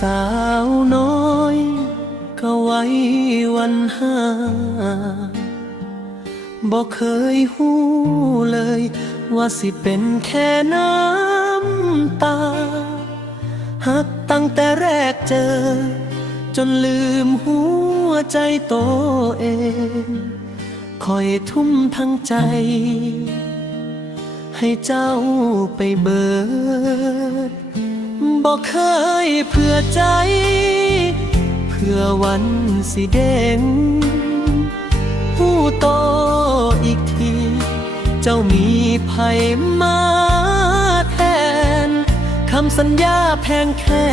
สาวน้อยก็ไว้วันห้าบอกเคยหู้เลย ว่าสิเป็นแค่น้ำตาหักตั้งแต่แรกเจอ จนลืมหัวใจโตเองคอยทุ่มทั้งใจ ให้เจ้าไปเบิด บอกเคยเพื่อใจ เพื่อวันสิเด้งผู้โตอีกที เจ้ามีภัยมาแทนคำสัญญาแพงแค่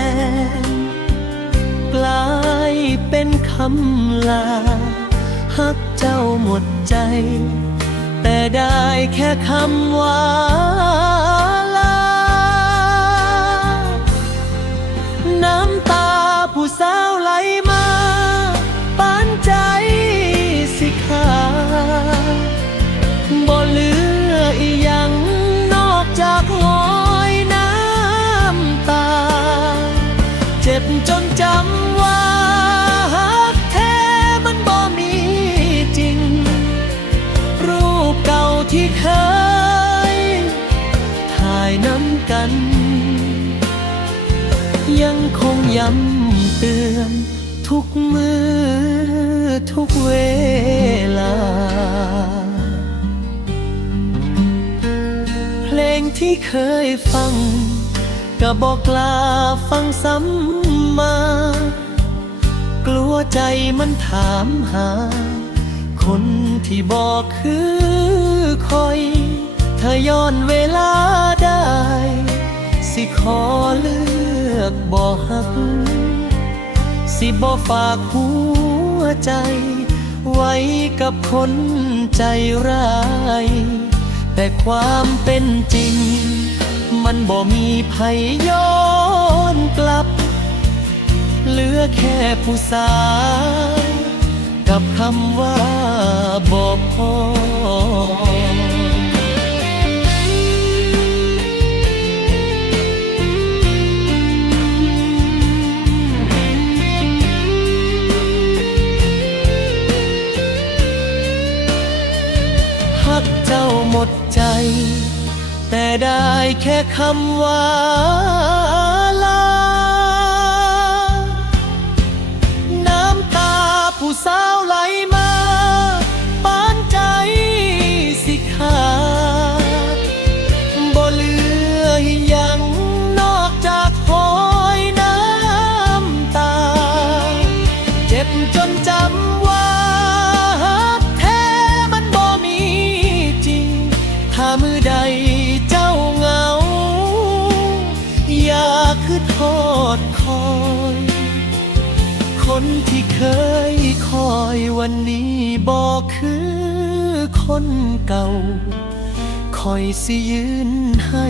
กลายเป็นคำลาหักเจ้าหมดใจ แต่ได้แค่คำว่าลา น้ำ คงย้ำเตือนทุกมือทุกเวลา เพลงที่เคยฟัง ก็บอกลาฟังซ้ำมา กลัวใจมันถามหา คนที่บอกคือคอยถ้าย้อนเวลาได้ สิขอเลือ กบ่หัก สิบ่ฝากหัวใจ ไว้กับคนใจร้าย แต่ความเป็นจริง มันบ่มีภัยย้อนกลับ เหลือแค่ผู้สาว กับคำว่าบ่พอ ได้แค่คำว่า เคยคอยวันนี้บอกคือคนเก่า คอยสิยืนให้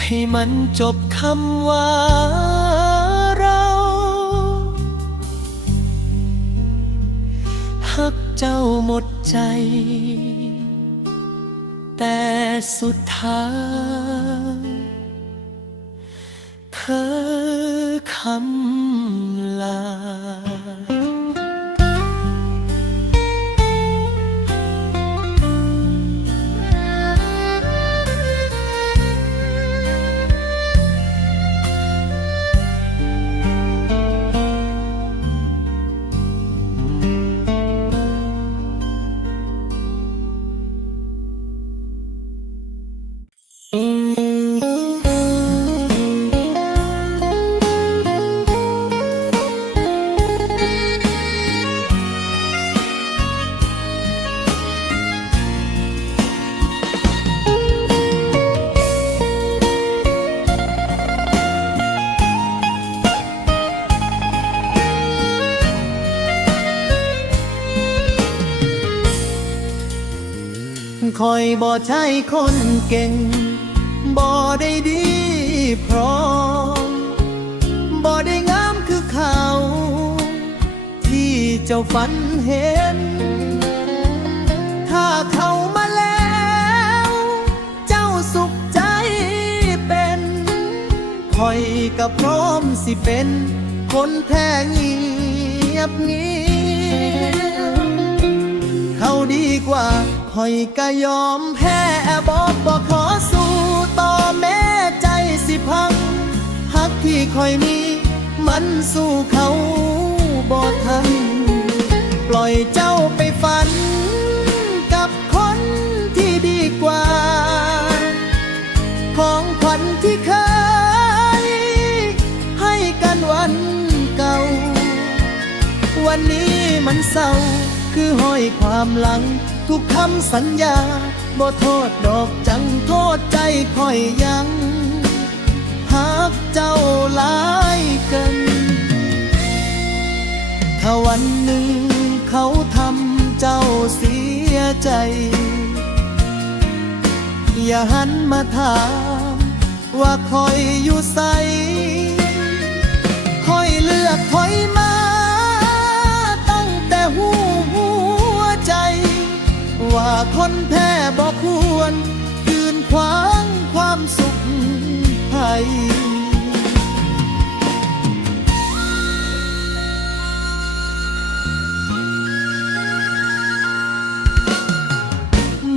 ให้มันจบคำว่าเราหักเจ้าหมดใจ แต่สุดท้าย อคำลา บ่ใช่คนเก่ง บ่ได้ดีพร้อมบ่ได้งามคือเขา ที่เจ้าฝันเห็น ถ้าเขามาแล้ว เจ้าสุขใจเป็นคอยก็พร้อมสิเป็น คนแพ้เงียบเงียบเขาดีกว่า คอยก็ยอมแพ้บอกบอกขอสู้ต่อแม้ใจสิพังหักที่คอยมีมันสู้เขาบ่ทัน ปล่อยเจ้าไปฝัน กับคนที่ดีกว่า ของขวัญที่เคย ให้กันวันเก่า วันนี้มันเศร้าคือห้อยความหลัง ทุกคำสัญญาบ่โทษดอกจังโทษใจคอยยังหากเจ้าหลายเกินถ้าวันหนึ่งเขาทำเจ้าเสียใจ อย่าหันมาถามว่าคอยอยู่ใส คนแพ้บอกควรยืนขวางความสุขให้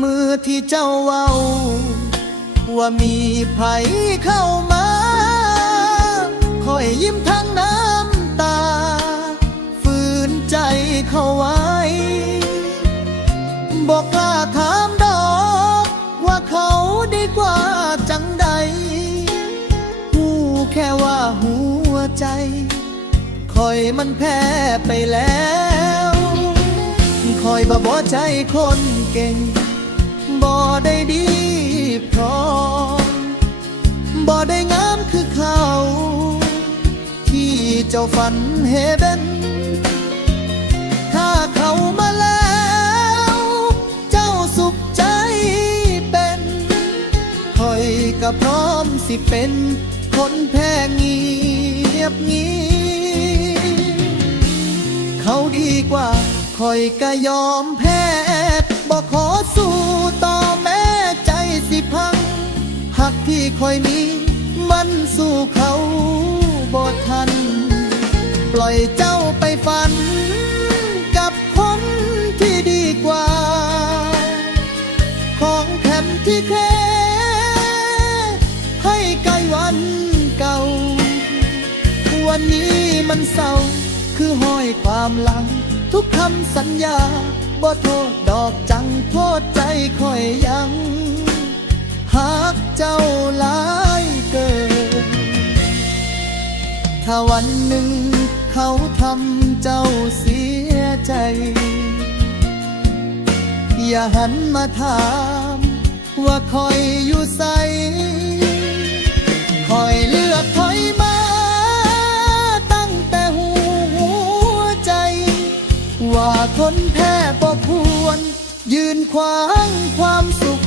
มือที่เจ้าเว้า ว่ามีไผเข้ามาคอยยิ้มทั้งน้ำตา ฝืนใจเข้าไว้ บอกกล้าถามดอก ว่าเขาดีกว่าจังใดหูแค่ว่าหัวใจคอยมันแพ้ไปแล้วคอยบ่บ่ใจคนเก่งบ่ได้ดีพร้อมบ่ได้งามคือเขา ที่เจ้าฝันเฮเบน พร้อมสิเป็นคนแพ้เงียบงีเขาดีกว่าคอยก็ยอมแพ้บอกขอสู้ต่อแม้ใจสิพัง หักที่คอยมีมันสู้เขาบ่ทัน ปล่อยเจ้าไปฝัน กับคนที่ดีกว่า ของแถมที่เคให้ไกล วันเก่า วันนี้มันเศร้า คือห้อยความหลัง ทุกคำสัญญาบ่โทษดอกจังโทษใจคอยยังหากเจ้าหลายเกิน ถ้าวันหนึ่งเขาทำเจ้าเสียใจ อย่าหันมาถาม ว่าคอยอยู่ใส อยเลือกถอยมา ตั้งแต่หัวใจ ว่าคนแพ้บ่ควร ยืนขวางความสุข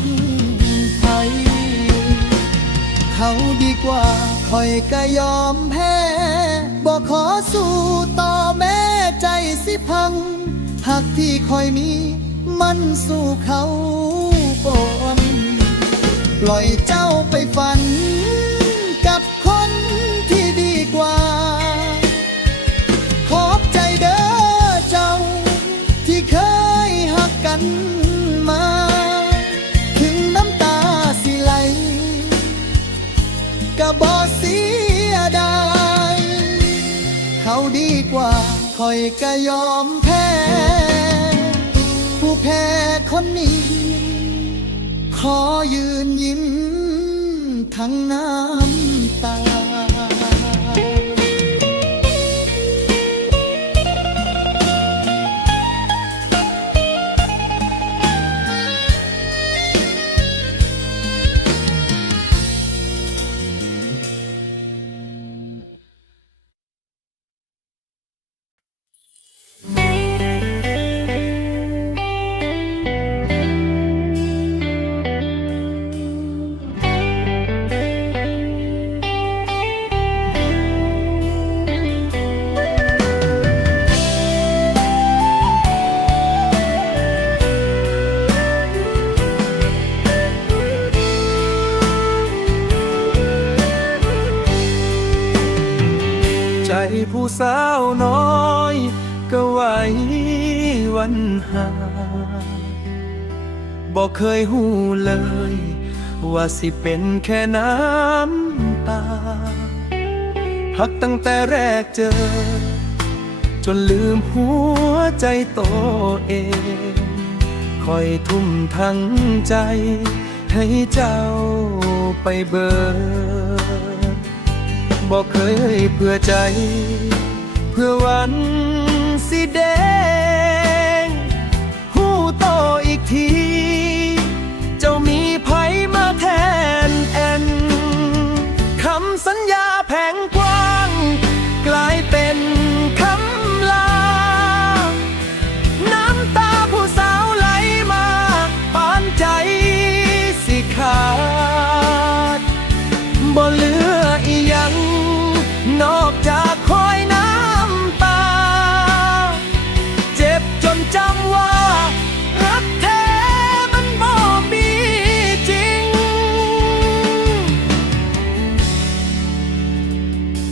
ไทย เขาดีกว่าคอยก็ยอมแพ้บอกขอสู้ต่อแม้ใจสิพังหักที่คอยมีมันสู้เขาปนปล่อยเจ้าไปฝัน ว่าคอยก็ยอมแพ้ ผู้แพ้คนนี้ ขอยืนยิ้มทั้งน้ำตา เคยหูเลย ว่าสิเป็นแค่น้ำตาหักตั้งแต่แรกเจอ จนลืมหัวใจตัวเอง คอยทุ่มทั้งใจ ให้เจ้าไปเบิดบอกเคยเพื่อใจ เพื่อวันสีแด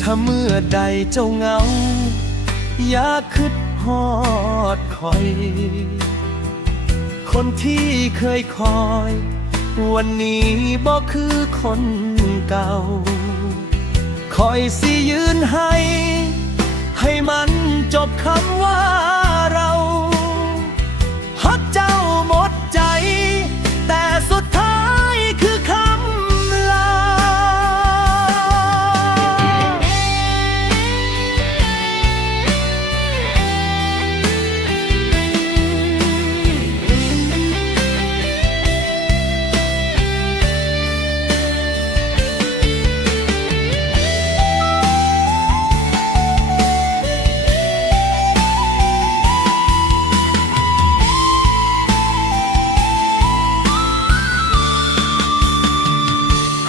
ถ้าเมื่อใดเจ้าเหงา อยากคิดฮอดคอย คนที่เคยคอย วันนี้บ่คือคนเก่า คอยสิยืนให้ ให้มันจบคำว่าเราฮักเจ้าหมด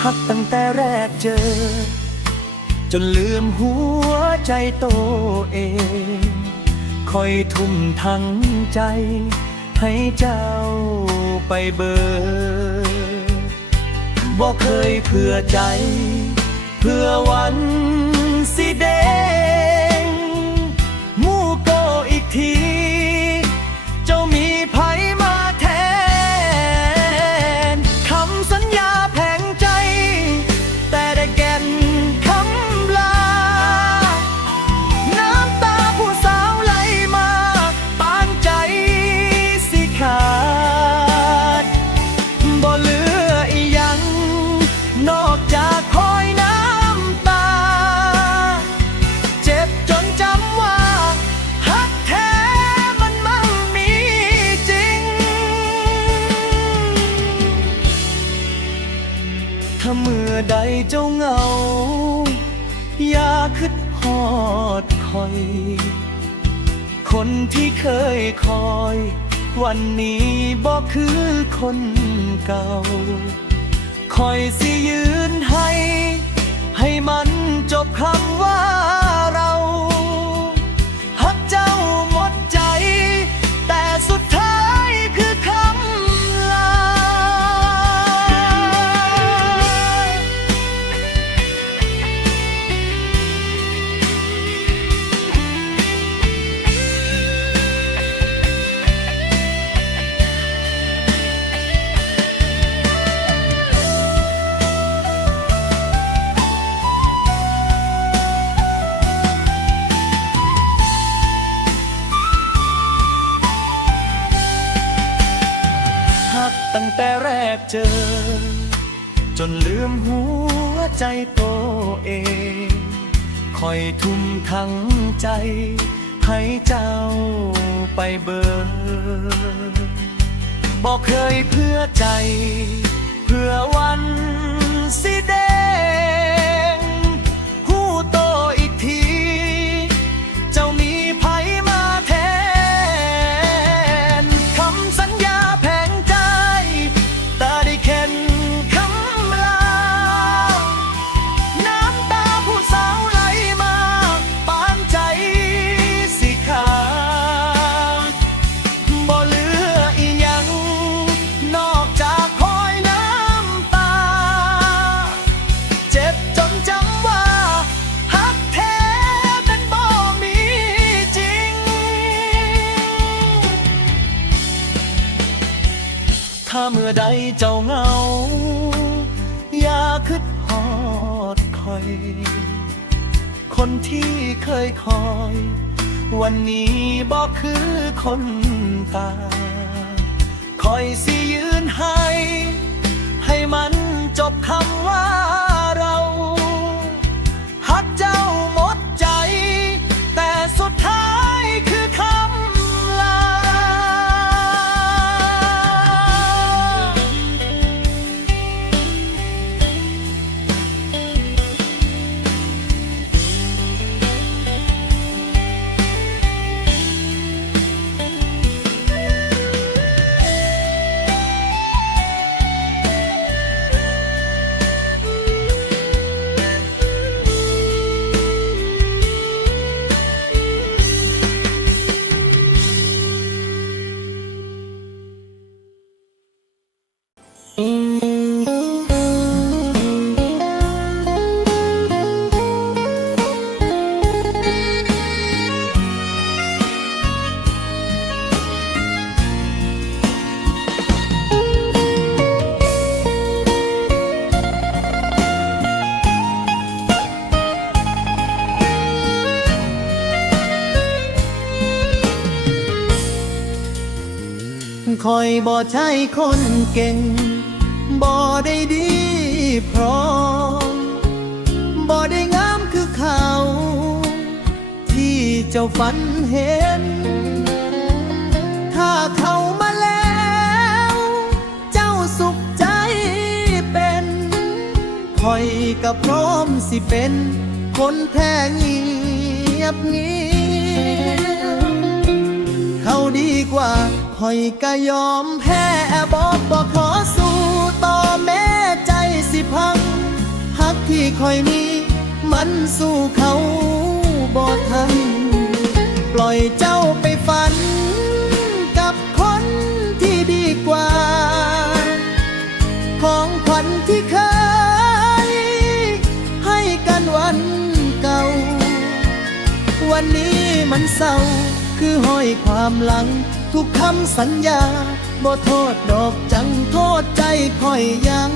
หักตั้งแต่แรกเจอ จนลืมหัวใจโตเอง คอยทุ่มทั้งใจ ให้เจ้าไปเบอร์บ่เคยเพื่อใจ เพื่อวัน เจ้าเงา อย่าคิดหอดคอย คนที่เคยคอย วันนี้บอกคือคนเก่า คอยสิยืนให้ ให้มันจบคำว่า คอยทุ่มทั้งใจ ให้เจ้าไปเบิกบอกเคยเพื่อใจ เพื่อวัน วันนี้บอกคือคนตาคอยสิยืนให้ ให้มันจบคำว่าเรา คอยบ่ใช่คนเก่ง บ่ได้ดีพร้อมบ่ได้งามคือเขา ที่เจ้าฝันเห็น ถ้าเขามาแล้ว เจ้าสุขใจเป็นคอยก็พร้อมสิเป็น คนแท้เงียบเงียบเขาดีกว่า คอยก็ยอมแพ้บอกบอกขอสู้ต่อแม้ใจสิพังหักที่คอยมีมันสู้เขาบ่ทัน ปล่อยเจ้าไปฝัน กับคนที่ดีกว่า ของขวัญที่เคย ให้กันวันเก่า วันนี้มันเศร้า คือห้อยความหลัง ทุกคำสัญญาบ่โทษดอกจังโทษใจคอยยัง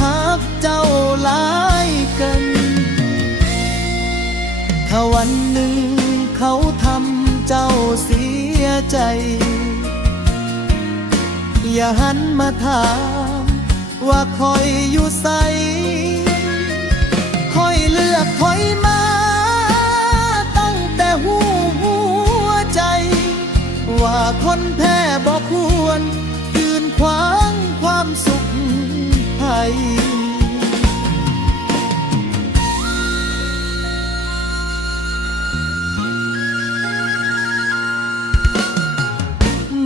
หากเจ้าหลายกัน ถ้าวันหนึ่งเขาทำเจ้าเสียใจ อย่าหันมาถามว่าคอยอยู่ใสคอยเลือกถอยมาตั้งแต่หูหัว ว่าคนแพ้บอกควร ยืนขวางความสุขให้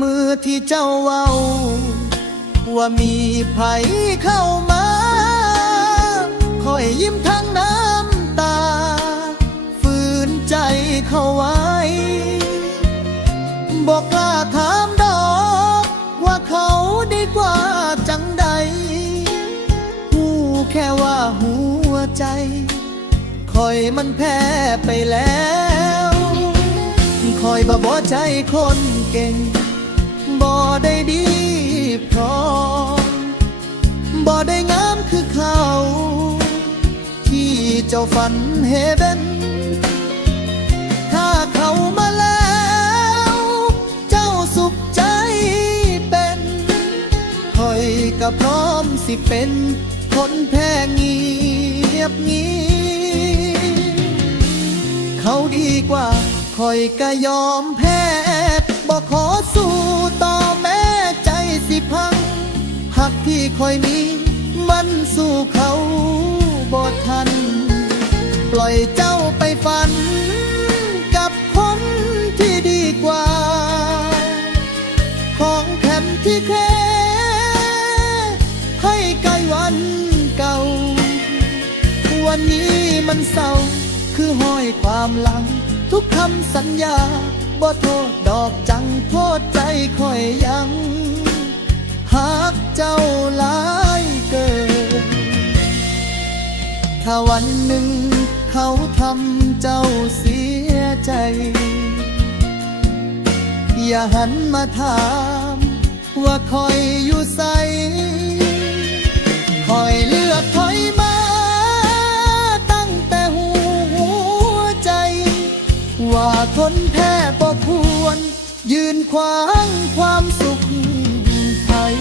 มือที่เจ้าเว้า ว่ามีไผเข้ามาคอยยิ้มทั้งน้ำตา ฝืนใจเข้าไว้ บอกกล้าถามดอก ว่าเขาดีกว่าจังใด หูแค่ว่าหัวใจคอยมันแพ้ไปแล้วคอยบ่บ่ใจคนเก่ง บ่ได้ดีพร้อมบ่ได้งามคือเขา ที่เจ้าฝันเฮเบน ก็พร้อมสิเป็นคนแพ้เงียบงีเขาดีกว่าคอยก็ยอมแพ้บอกขอสู้ต่อแม้ใจสิพังหักที่คอยมีมันสู้เขาบ่ทัน ปล่อยเจ้าไปฝัน กับคนที่ดีกว่า ของแถมที่แค่ วันนี้มันเศร้า คือห้อยความหลัง ทุกคำสัญญาบ่โทษดอกจังโทษใจคอยยังหากเจ้าหลายเกิน ถ้าวันหนึ่งเขาทำเจ้าเสียใจ อย่าหันมาถาม ว่าคอยอยู่ใส ยืนขวางความสุขไทย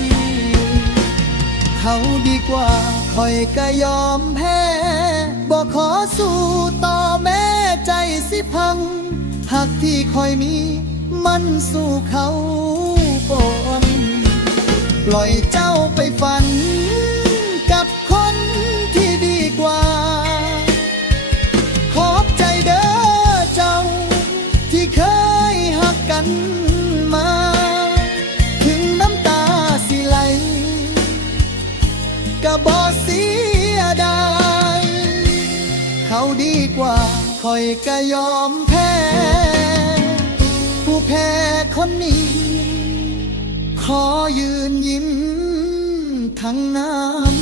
เขาดีกว่าคอยก็ยอมแพ้บอกขอสู้ต่อแม้ใจสิพังหักที่คอยมีมันสู้เขาปนปล่อยเจ้าไปฝัน กับคนที่ดีกว่า ขอบใจเด้อเจ้าที่เคยหักกัน เขาดีกว่าคอยก็ยอมแพ้ ผู้แพ้คนนี้ ขอยืนยิ้มทั้งน้ำ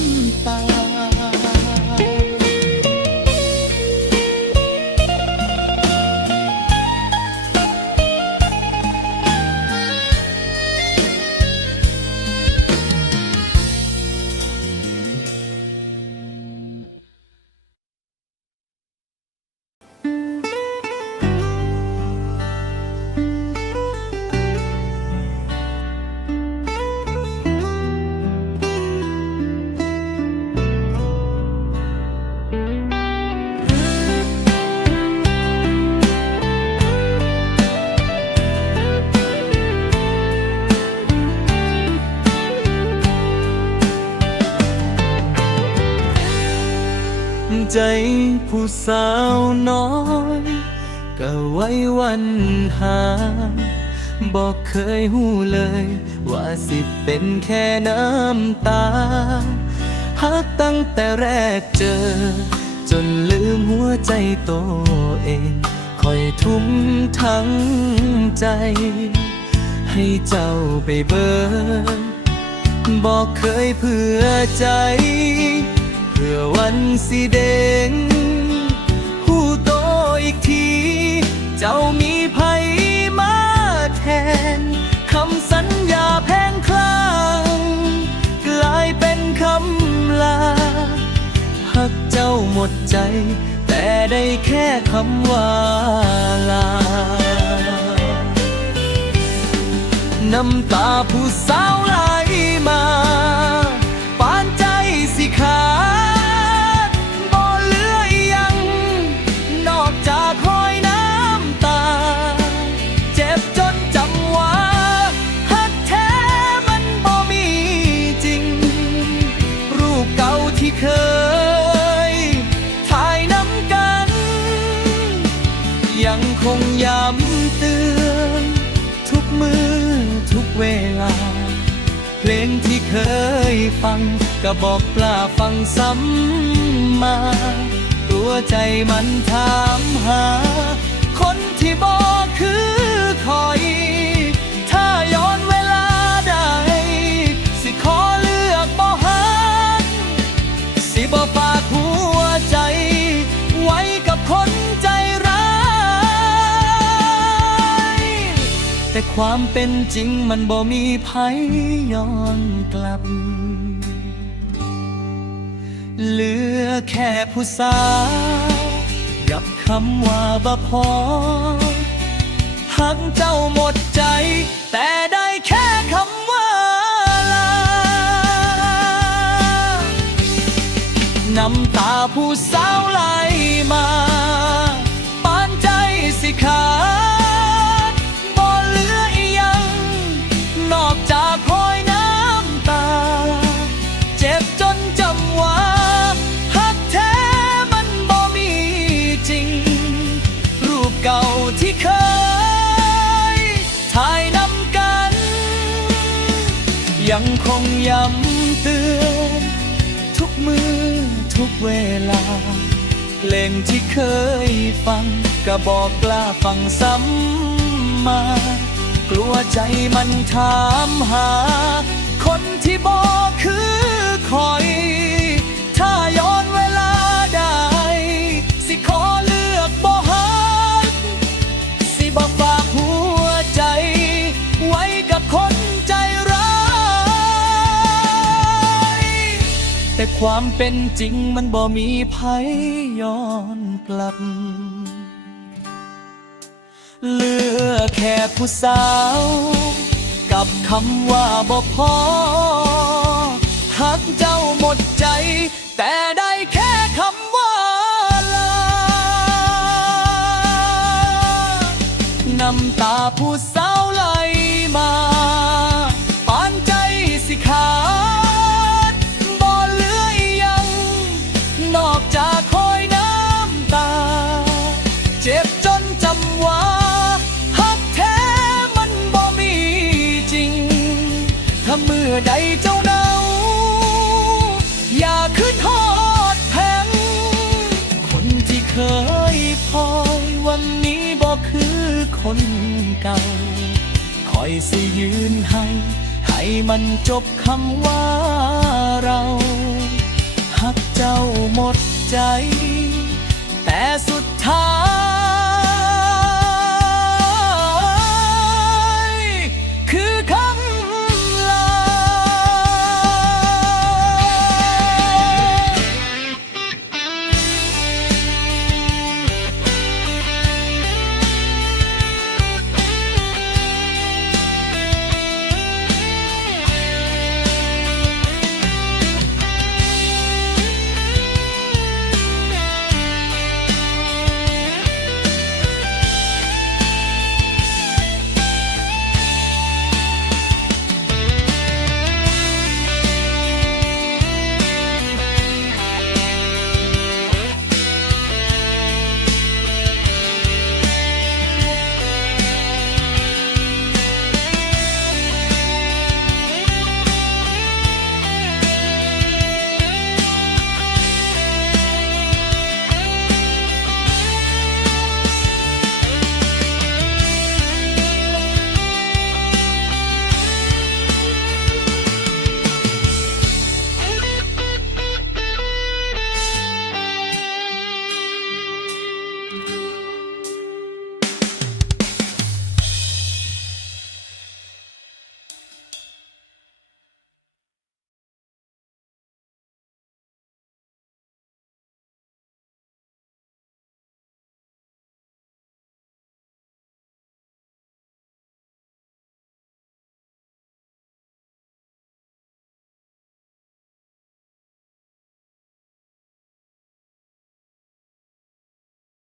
ใจผู้สาวน้อยก็ไว้วันหา บอกเคยหูเลย ว่าสิเป็นแค่น้ำตาหักตั้งแต่แรกเจอ จนลืมหัวใจตัวเองคอยทุ่มทั้งใจ ให้เจ้าไปเบิดบอกเคยเผื่อใจ พื่อวันสีเด้งผู้โตอีกที เจ้ามีภัยมาแทน คำสัญญาแพงคลัง กลายเป็นคำลาหักเจ้าหมดใจ แต่ได้แค่คำว่าลา น้ำตาผู้สาวลา ฟังก็บอกกล้าฟังซ้ำมา ตัวใจมันถามหา คนที่บอกคือคอย ถ้าย้อนเวลาได้ สิขอเลือกบ่หักสิบ่ฝากหัวใจ ไว้กับคนใจร้าย แต่ความเป็นจริงมันบ่มีภัยย้อนกลับ เหลือแค่ผู้สาวกับคำว่าบ่พอหักเจ้าหมดใจ แต่ได้แค่คำว่าลา น้ำตาผู้สาวไหลมา ปานใจสิขา ยังคงย้ำเตือนทุกมือทุกเวลา เพลงที่เคยฟังก็บอกกล้าฟังซ้ำมา กลัวใจมันถามหา คนที่บอกคือคอย ถ้าย้อน ความเป็นจริงมันบ่มีภัยย้อนกลับ เลือแค่ผู้สาว กับคำว่าบ่พอหักเจ้าหมดใจ แต่ได้แค่ เก่าคอยสิยืนให้ ให้มันจบคำว่าเราหักเจ้าหมดใจ แต่ส